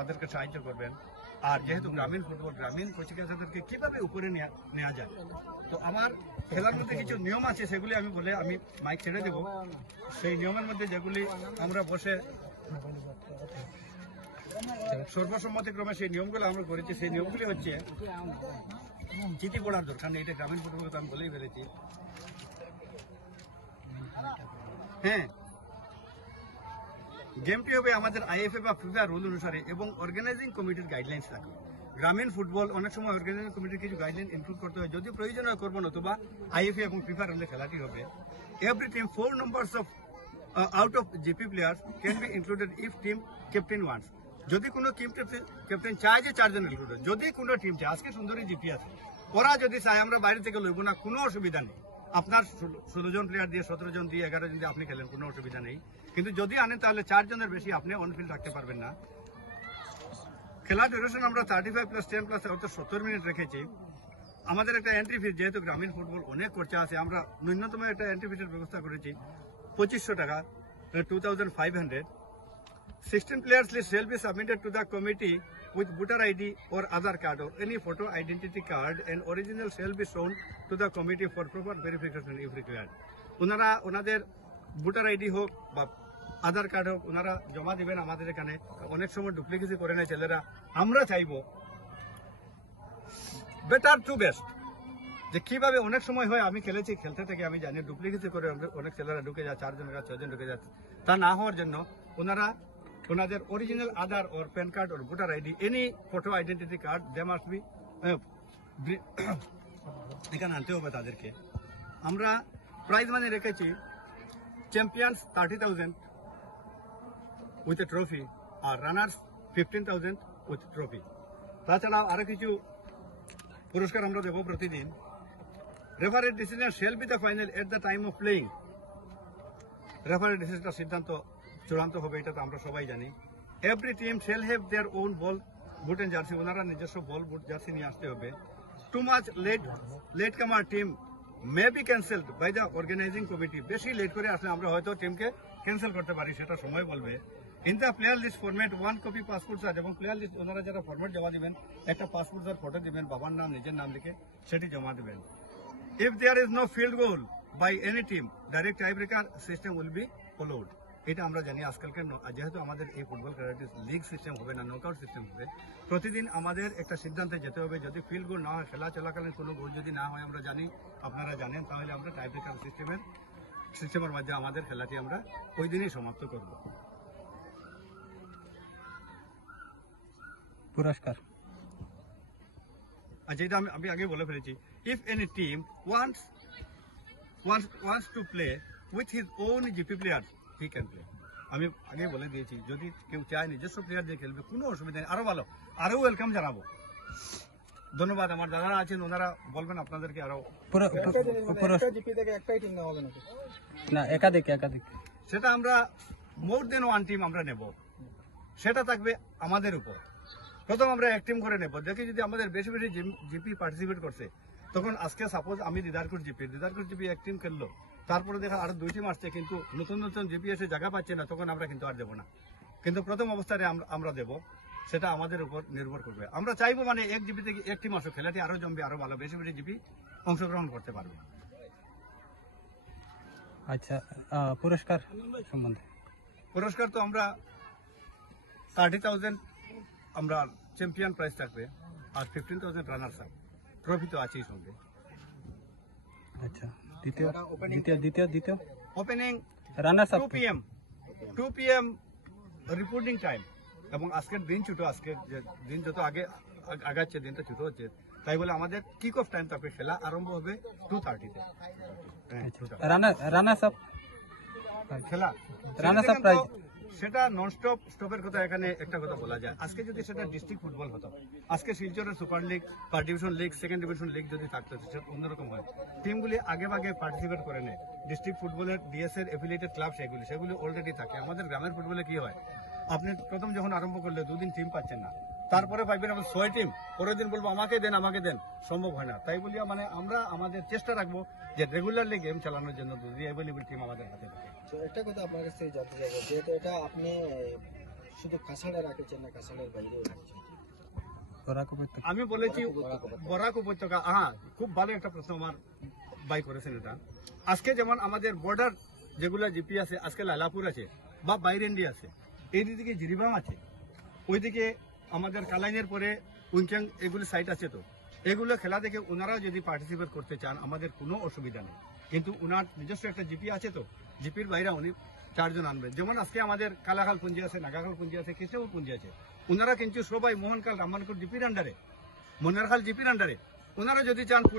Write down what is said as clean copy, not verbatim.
আমাদেরকে সাহায্য করবেন। আর যেহেতু গ্রামীণ ফুটবল, গ্রামীণ কচিকাচাদেরকে কিভাবে উপরে নেওয়া যায়, তো আমার খেলার মধ্যে কিছু নিয়ম আছে, সেগুলি আমি বলে আমি মাইক ছেড়ে দেব। সেই নিয়মের মধ্যে যেগুলি আমরা বসে সর্বসম্মতিক্রমে সেই নিয়মগুলো আমরা করেছি, সেই নিয়মগুলি হচ্ছে চিঠি পড়ার দরকার নেই, এটা গ্রামীণ ফুটবল কথা আমি বলেই ফেলেছি। হ্যাঁ, গেমটি হবে আমাদের আইএফএ বা ফিফা রুল অনুসারে এবং অর্গানাইজিং কমিটির গাইডলাইন্স থাকে। গ্রামীণ ফুটবল অনেক সময় অর্গানাইজিং কমিটির কিছু গাইডলাইন ইনক্লুড করতে হয়, যদি প্রয়োজন হয় করবো, নতুবা আইএফএ এবং ফিফা রুলে খেলাটি হবে। Every team 4 numbers of out of GP players can be included if team captain wants. যদি কোনো টিম ক্যাপ্টেন চায় যে 4 জন ইনক্লুডেড, যদি কোনো টিম চায়, আজকে সুন্দরী জিপি আছে, ওরা যদি চায় আমরা বাইরে থেকে লইব না, কোনো অসুবিধা নেই। আপনার 16 জন প্লেয়ার দিয়ে, 17 জন দিয়ে, 11 জন দিয়ে আপনি খেলেন, কোনো অসুবিধা নেই। কিন্তু যদি আনেন তাহলে 4 জনের বেশি আপনি অনফিল্ড রাখতে পারবেন না। খেলার ডিউরেশন আমরা 35 + 10 + অর্থাৎ 70 মিনিট রেখেছি। আমাদের একটা এন্ট্রি ফি, যেহেতু গ্রামীণ ফুটবল অনেক খরচা আছে, আমরা ন্যূনতম একটা এন্ট্রি ফির ব্যবস্থা করেছি 2500 টাকা, 2500। 16 players list shall be submitted to the committee with voter ID or Aadhaar card or any photo identity card, and original shall be shown to the committee for proper verification if required. ওনারা ওনাদের voter ID হোক বা আধার card হোক ওনারা জমা দিবেন আমাদের এখানে। অনেক সময় ডুপ্লিকেসি করে নেয় ছেলেরা। আমরা চাইবো বেটার টু বেস্ট, যে কিভাবে অনেক সময় হয়, আমি খেলেছি, খেলতে থেকে আমি জানি ডুপ্লিকেসি করে অনেক ছেলেরা ঢুকে যায়, 4 জনের 6 জন ঢুকে যাচ্ছে। তা না হওয়ার জন্য ওনারা ওনাদের original Aadhaar or PAN card or voter ID, any photo identity card they must be এখানে আনতে হবে তাদেরকে। আমরা প্রাইজ মানি রেখেছি চ্যাম্পিয়ন্স 30,000 উইথ এ ট্রফি আর রানার্স 15,000 উইথ ট্রফি। তাছাড়াও আরো কিছু পুরস্কার আমরা দেবো প্রতিদিন। রেফারির decision shall be the final at the time of playing. রেফারির ডিসিশনটা সিদ্ধান্ত চূড়ান্ত হবে, এটা তো আমরা সবাই জানি। Every team shall have their own ball boot and jersey. ওনারা নিজস্ব বল বুট জার্সি নিয়ে আসতে হবে। Too much late comer team may be cancelled by the organising committee. বেশি লেট করে আসলে আমরা হয়তো টিমকে ক্যান্সেল করতে পারি, সেটা সময় বলবে। In the player list format 1 copy passport size, এবং প্লেয়ার লিস্ট ওনারা যারা ফরম্যাট জমা দিবেন, একটা পাসপোর্ট সাইজ ফটো দিবেন, বাবার নাম নিজের নাম লিখে সেটি জমা দিবেন। If there is no field goal by any team, direct tiebreaker system will be followed. এটা আমরা জানি আজকালকার, যেহেতু আমাদের এই ফুটবল খেলাটি লিগ সিস্টেম হবে না, নকআউট সিস্টেম হবে, প্রতিদিন আমাদের একটা সিদ্ধান্তে যেতে হবে। যদি ফিল্ড গোল না হয়, খেলা চলাকালীন কোনো গোল যদি না হয়, আমরা জানি, আপনারা জানেন, তাহলে আমরা টাইব্রেকার সিস্টেমের মাধ্যমে আমাদের খেলাটি আমরা ওই দিনই সমাপ্ত করব। পুরস্কার আচ্ছা, এটা আমি আগে বলে ফেলেছি। If any team wants to play with his own GP player he can play. আমি আগে বলে দিয়েছি, যদি কেউ চায় নিজস্ব প্লেয়ার দিয়ে খেলবে, কোনো অসুবিধা নেই, আরো ভালো, আরো ওয়েলকাম জানাবো। ধন্যবাদ। আমার যারা আছেন ওনারা বলবেন আপনাদেরকে আরো। না, একাধিক সেটা আমরা মোর দেন 1 টিম আমরা নেব, সেটা থাকবে আমাদের উপর। প্রথম আমরা 1 টিম করে নেব, দেখি যদি আমাদের বেশি বেশি জিপি পার্টিসিপেট করছে, তখন আজকে সাপোজ আমি দিদারকুট জিপি 1 টিম খেললো, তারপরে দেখা আরো 2 টিম আসছে, কিন্তু নতুন নতুন জিপি এসে জায়গা পাচ্ছে না, তখন আমরা কিন্তু আর দেবো না। কিন্তু প্রথম অবস্থায় আমরা দেব, সেটা আমাদের উপর নির্ভর করবে। আমরা চাইবো মানে 1 জিপি থেকে 1 টিম আসো, খেলাটি আরো জমবে, আরো ভালো, বেশি বেশি জিপি অংশগ্রহণ করতে পারবে। আচ্ছা, পুরস্কার সম্বন্ধে? পুরস্কার তো আমরা 30,000 আমরা চ্যাম্পিয়ন প্রাইজ থাকবে, আর 15,000 রানার্স আপ, ট্রফি তো আছেই সঙ্গে। আচ্ছা, দ্বিতীয় opening runners up 2 PM reporting time, এবং আজকের দিন ছোট, আজকের দিন যত আগাচ্ছে দিনটা ছোট হচ্ছে, তাই বলে আমাদের কিক অফ টাইম থাকবে, খেলা আরম্ভ হবে 2:30-তে। রানার্স আপ খেলা রানার্স আপ প্রাইজ সেটা নন স্টপের কথা এখানে একটা কথা বলা যায়। আজকে যদি সেটা ডিস্ট্রিক্ট ফুটবল হতো, আজকে শিলচরের super league, first division league, second division league যদি থাকতো, সেটা অন্যরকম হয়। টিমগুলি আগে পার্টিসিপেট করে নেয়, ডিস্ট্রিক্ট ফুটবলের ডিএস এর এফিলিয়েটেড ক্লাব সেগুলি অলরেডি থাকে। আমাদের গ্রামের ফুটবলে কি হয়, আপনি প্রথম যখন আরম্ভ করলে 2 দিন টিম পাচ্ছেন না, তারপরে পাইবেন আমার 6 টিম, পরের দিন বলবো আমাকে দেন, সম্ভব হয় না। তাই বলিয়া মানে আমরা আমাদের চেষ্টা রাখবো যে রেগুলারলি গেম চালানোর জন্য যদি অ্যাভেলেবল টিম আমাদের হাতে থাকে। একটা কথা আপনার কাছে জানতে চাইবো, যেহেতু এটা আপনি শুধু কাছাড়ে রাখেছেন না কাছাড়ের বাইরেও রাখছেন? বরাক উপত্যকা আমি বলেছি বরাক উপত্যকা। হ্যাঁ, খুব ভালো একটা প্রশ্ন আমার ভাই করেছেন এটা। আজকে যেমন আমাদের বর্ডার যেগুলো জিপি আছে, আজকে লালাপুর আছে বা বাইরেন্ডি আছে, এইদিকে জিরিবাম আছে, ওইদিকে আমাদের কালাইনের পরে উইংচাং এগুলো সাইট আছে। তো এগুলো খেলা দেখে ওনারা যদি পার্টিসিপেট করতে চান আমাদের কোনো অসুবিধা নেই, কিন্তু ওনার নিজস্ব একটা জিপি আছে, তো জিপির বাইরে উনি 4 জন আনবেন। যেমন আজকে আমাদের কালাখাল পুঞ্জি আছে, নাগাখাল পুঞ্জি আছে, কৃষ্ণপুর পুঞ্জি আছে, ওনারা কিন্তু সবাই মোহনকাল রামানকুর জিপির আন্ডারে, মনারখাল জিপির আন্ডারে। ওনারা যদি চান পুরো